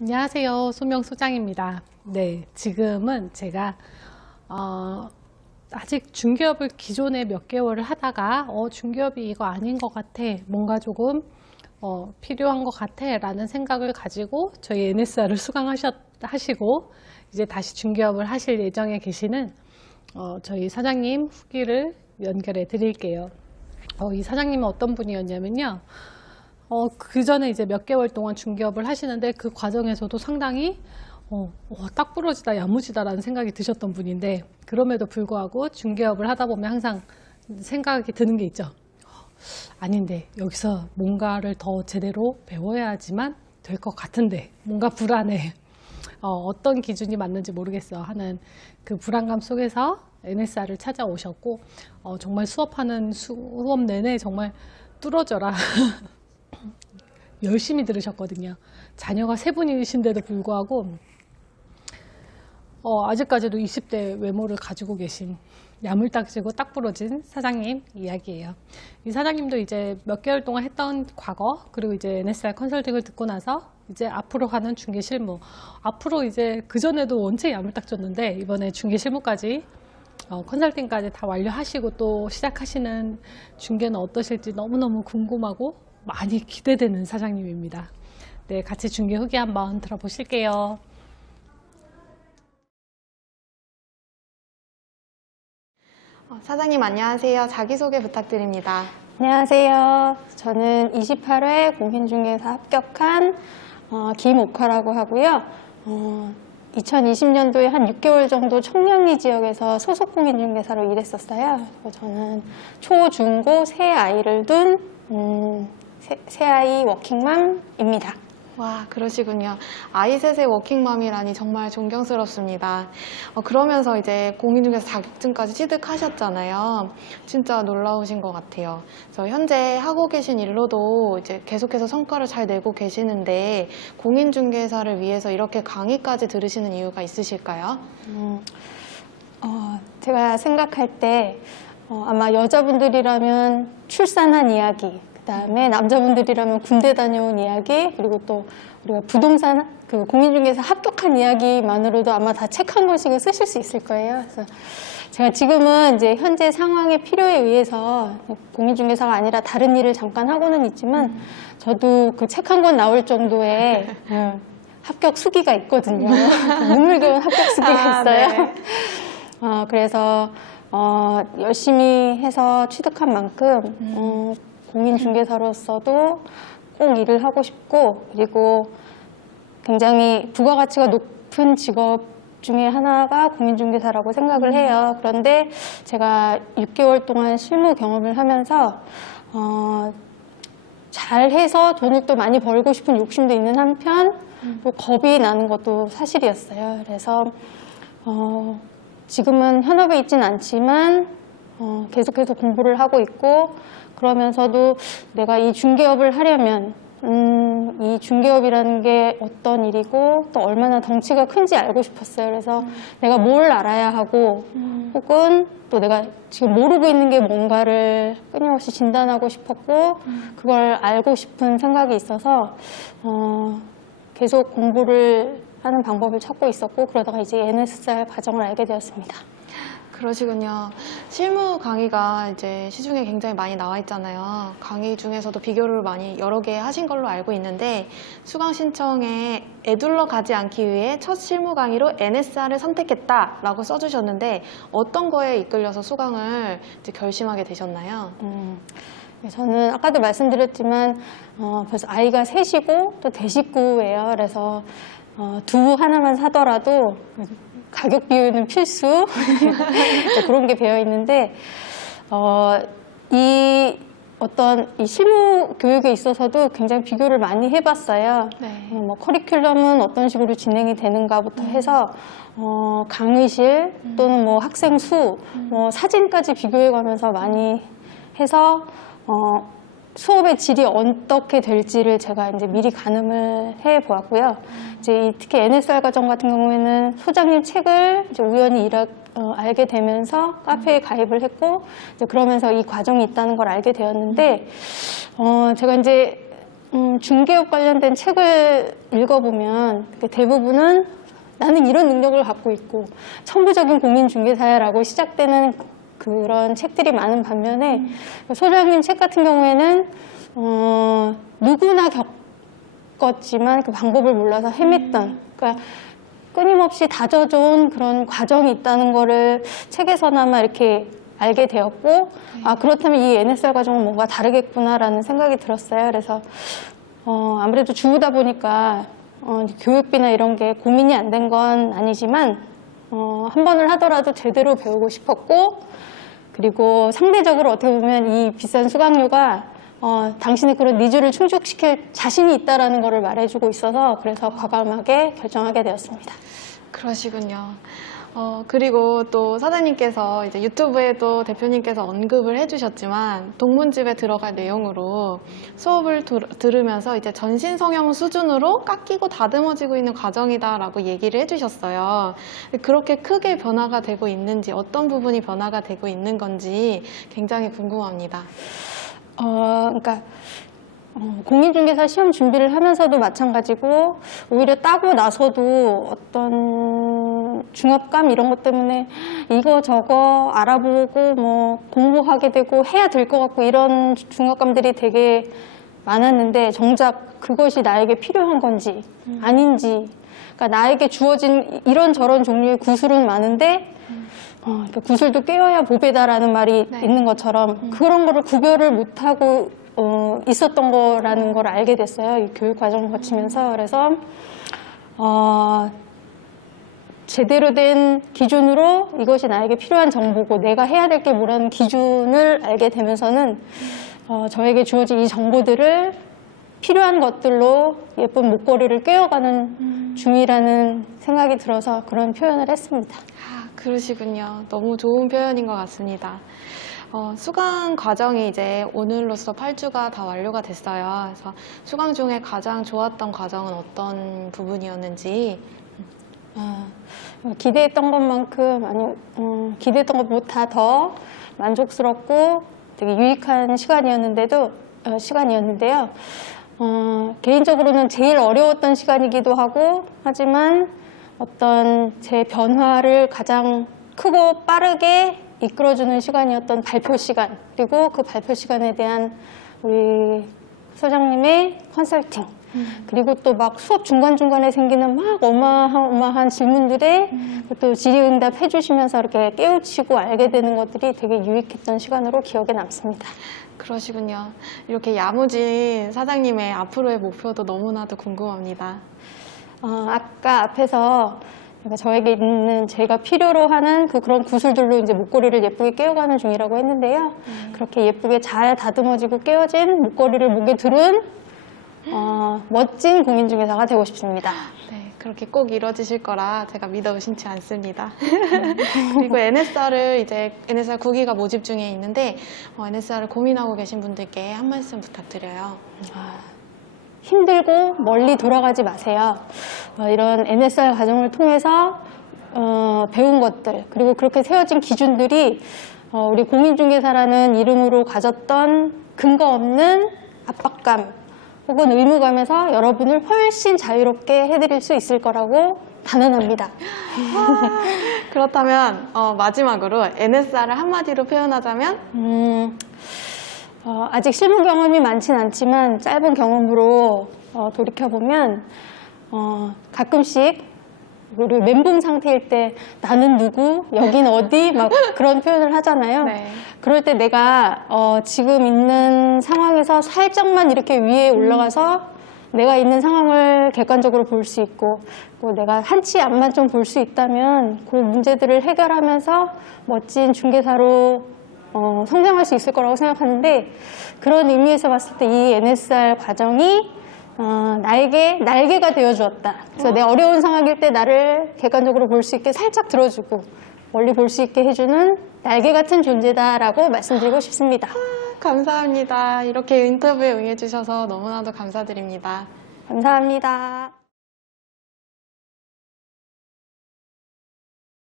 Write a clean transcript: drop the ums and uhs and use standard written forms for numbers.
안녕하세요. 소명소장입니다. 네, 지금은 제가 아직 중개업을 기존에 몇 개월을 하다가 중개업이 이거 아닌 것 같아, 뭔가 조금 필요한 것 같아 라는 생각을 가지고 저희 NSR을 수강하시고 이제 다시 중개업을 하실 예정에 계시는 저희 사장님 후기를 연결해 드릴게요. 이 사장님은 어떤 분이었냐면요. 그 전에 이제 몇 개월 동안 중개업을 하시는데 그 과정에서도 상당히 딱 부러지다 야무지다라는 생각이 드셨던 분인데, 그럼에도 불구하고 중개업을 하다 보면 항상 생각이 드는 게 있죠. 아닌데 여기서 뭔가를 더 제대로 배워야지만 될 것 같은데 뭔가 불안해. 어떤 기준이 맞는지 모르겠어 하는 그 불안감 속에서 NSR을 찾아오셨고, 정말 수업하는 수업 내내 정말 뚫어져라 열심히 들으셨거든요. 자녀가 3분이신데도 불구하고 아직까지도 20대 외모를 가지고 계신 야물딱지고 딱 부러진 사장님 이야기예요. 이 사장님도 이제 몇 개월 동안 했던 과거, 그리고 이제 NSR 컨설팅을 듣고 나서 이제 앞으로 가는 중개 실무, 앞으로 이제 그전에도 원체 야물딱졌는데 이번에 중개 실무까지 컨설팅까지 다 완료하시고 또 시작하시는 중개는 어떠실지 너무너무 궁금하고 많이 기대되는 사장님입니다. 네, 같이 중개 후기 한번 들어보실게요. 사장님 안녕하세요. 자기소개 부탁드립니다. 안녕하세요. 저는 28회 공인중개사 합격한 김옥화라고 하고요. 2020년도에 한 6개월 정도 청량리 지역에서 소속 공인중개사로 일했었어요. 저는 초, 중, 고 세 아이를 둔 세 아이 워킹맘입니다. 와, 그러시군요. 아이 셋의 워킹맘이라니 정말 존경스럽습니다. 그러면서 이제 공인중개사 자격증까지 취득하셨잖아요. 진짜 놀라우신 것 같아요. 그래서 현재 하고 계신 일로도 이제 계속해서 성과를 잘 내고 계시는데 공인중개사를 위해서 이렇게 강의까지 들으시는 이유가 있으실까요? 제가 생각할 때 아마 여자분들이라면 출산한 이야기, 그다음에 남자분들이라면 군대 다녀온 이야기, 그리고 또 우리가 부동산 공인중개사 합격한 이야기만으로도 아마 다 책 한 권씩은 쓰실 수 있을 거예요. 그래서 제가 지금은 이제 현재 상황의 필요에 의해서 공인중개사가 아니라 다른 일을 잠깐 하고는 있지만 저도 그 책 한 권 나올 정도의 합격 수기가 있거든요. 눈물겨운 합격 수기가 있어요. 네. 그래서 열심히 해서 취득한 만큼 공인중개사로서도 꼭 일을 하고 싶고, 그리고 굉장히 부가가치가 높은 직업 중에 하나가 공인중개사라고 생각을 해요. 그런데 제가 6개월 동안 실무 경험을 하면서 잘해서 돈을 또 많이 벌고 싶은 욕심도 있는 한편 또 겁이 나는 것도 사실이었어요. 그래서 지금은 현업에 있진 않지만 계속해서 공부를 하고 있고, 그러면서도 내가 이 중개업을 하려면 이 중개업이라는 게 어떤 일이고 또 얼마나 덩치가 큰지 알고 싶었어요. 그래서 내가 뭘 알아야 하고 혹은 또 내가 지금 모르고 있는 게 뭔가를 끊임없이 진단하고 싶었고, 그걸 알고 싶은 생각이 있어서 계속 공부를 하는 방법을 찾고 있었고, 그러다가 이제 NSR 과정을 알게 되었습니다. 그러시군요. 실무 강의가 이제 시중에 굉장히 많이 나와 있잖아요. 강의 중에서도 비교를 많이 여러 개 하신 걸로 알고 있는데, 수강 신청에 에둘러 가지 않기 위해 첫 실무 강의로 NSR을 선택했다라고 써주셨는데 어떤 거에 이끌려서 수강을 이제 결심하게 되셨나요? 저는 아까도 말씀드렸지만 벌써 아이가 셋이고 또 대식구예요. 그래서 두부 하나만 사더라도 가격 비유는 필수 그런 게 배어 있는데, 이 실무 교육에 있어서도 굉장히 비교를 많이 해봤어요. 네. 뭐 커리큘럼은 어떤 식으로 진행이 되는가부터 해서 강의실 또는 뭐 학생 수, 뭐 사진까지 비교해가면서 많이 해서 수업의 질이 어떻게 될지를 제가 이제 미리 가늠을 해 보았고요. 이제 특히 NSR 과정 같은 경우에는 소장님 책을 이제 우연히 알게 되면서 카페에 가입을 했고, 이제 그러면서 이 과정이 있다는 걸 알게 되었는데, 제가 이제 중개업 관련된 책을 읽어보면 대부분은 나는 이런 능력을 갖고 있고 천부적인 공인중개사야라고 시작되는 그런 책들이 많은 반면에 소장님 책 같은 경우에는 누구나 겪었지만 그 방법을 몰라서 헤맸던, 그러니까 끊임없이 다져져온 그런 과정이 있다는 거를 책에서나마 이렇게 알게 되었고, 아, 그렇다면 이 NSR 과정은 뭔가 다르겠구나라는 생각이 들었어요. 그래서 아무래도 주부다 보니까 교육비나 이런 게 고민이 안 된 건 아니지만 한 번을 하더라도 제대로 배우고 싶었고, 그리고 상대적으로 어떻게 보면 이 비싼 수강료가 당신의 그런 니즈를 충족시킬 자신이 있다는 것을 말해주고 있어서 그래서 과감하게 결정하게 되었습니다. 그러시군요. 그리고 또 사장님께서 이제 유튜브에도 대표님께서 언급을 해주셨지만 동문집에 들어갈 내용으로 수업을 들으면서 이제 전신성형 수준으로 깎이고 다듬어지고 있는 과정이다라고 얘기를 해주셨어요. 그렇게 크게 변화가 되고 있는지, 어떤 부분이 변화가 되고 있는 건지 굉장히 궁금합니다. 그러니까 공인중개사 시험 준비를 하면서도 마찬가지고 오히려 따고 나서도 어떤 중압감 이런 것 때문에 이거 저거 알아보고 뭐 공부하게 되고 해야 될 것 같고 이런 중압감들이 되게 많았는데 정작 그것이 나에게 필요한 건지 아닌지, 그러니까 나에게 주어진 이런저런 종류의 구술은 많은데 그러니까 구슬도 꿰어야 보배다라는 말이 네. 있는 것처럼 그런 거를 구별을 못하고 있었던 거라는 걸 알게 됐어요. 이 교육 과정을 거치면서. 그래서 제대로 된 기준으로 이것이 나에게 필요한 정보고 내가 해야 될 게 뭐라는 기준을 알게 되면서는 저에게 주어진 이 정보들을 필요한 것들로 예쁜 목걸이를 꿰어가는 중이라는 생각이 들어서 그런 표현을 했습니다. 아, 그러시군요. 너무 좋은 표현인 것 같습니다. 수강 과정이 이제 오늘로써 8주가 다 완료가 됐어요. 그래서 수강 중에 가장 좋았던 과정은 어떤 부분이었는지. 기대했던 것만큼, 아니, 기대했던 것보다 더 만족스럽고 되게 유익한 시간이었는데요. 개인적으로는 제일 어려웠던 시간이기도 하고, 하지만 어떤 제 변화를 가장 크고 빠르게 이끌어주는 시간이었던 발표 시간, 그리고 그 발표 시간에 대한 우리 소장님의 컨설팅, 그리고 또 막 수업 중간중간에 생기는 막 어마어마한 질문들에 또 질의응답 해주시면서 이렇게 깨우치고 알게 되는 것들이 되게 유익했던 시간으로 기억에 남습니다. 그러시군요. 이렇게 야무진 사장님의 앞으로의 목표도 너무나도 궁금합니다. 아까 앞에서 저에게 있는 제가 필요로 하는 그런 구슬들로 이제 목걸이를 예쁘게 깨어가는 중이라고 했는데요. 그렇게 예쁘게 잘 다듬어지고 깨어진 목걸이를 목에 두른 멋진 공인중개사가 되고 싶습니다. 네, 그렇게 꼭 이뤄지실 거라 제가 믿어 의심치 않습니다. 그리고 NSR을 이제 NSR 9기가 모집 중에 있는데 NSR을 고민하고 계신 분들께 한 말씀 부탁드려요. 힘들고 멀리 돌아가지 마세요. 이런 NSR 과정을 통해서 배운 것들, 그리고 그렇게 세워진 기준들이 우리 공인중개사라는 이름으로 가졌던 근거 없는 압박감 혹은 의무감에서 여러분을 훨씬 자유롭게 해드릴 수 있을 거라고 단언합니다. 그렇다면 마지막으로 NSR을 한마디로 표현하자면? 아직 실무 경험이 많진 않지만 짧은 경험으로 돌이켜보면 가끔씩 우리 멘붕 상태일 때 나는 누구? 여긴 어디? 막 그런 표현을 하잖아요. 네. 그럴 때 내가 지금 있는 상황에서 살짝만 이렇게 위에 올라가서 내가 있는 상황을 객관적으로 볼 수 있고 내가 한치 앞만 좀 볼 수 있다면 그 문제들을 해결하면서 멋진 중개사로 성장할 수 있을 거라고 생각하는데, 그런 의미에서 봤을 때 이 NSR 과정이 나에게 날개가 되어주었다. 그래서 내 어려운 상황일 때 나를 객관적으로 볼 수 있게 살짝 들어주고 멀리 볼 수 있게 해주는 날개 같은 존재다라고 말씀드리고 싶습니다. 감사합니다. 이렇게 인터뷰에 응해주셔서 너무나도 감사드립니다. 감사합니다.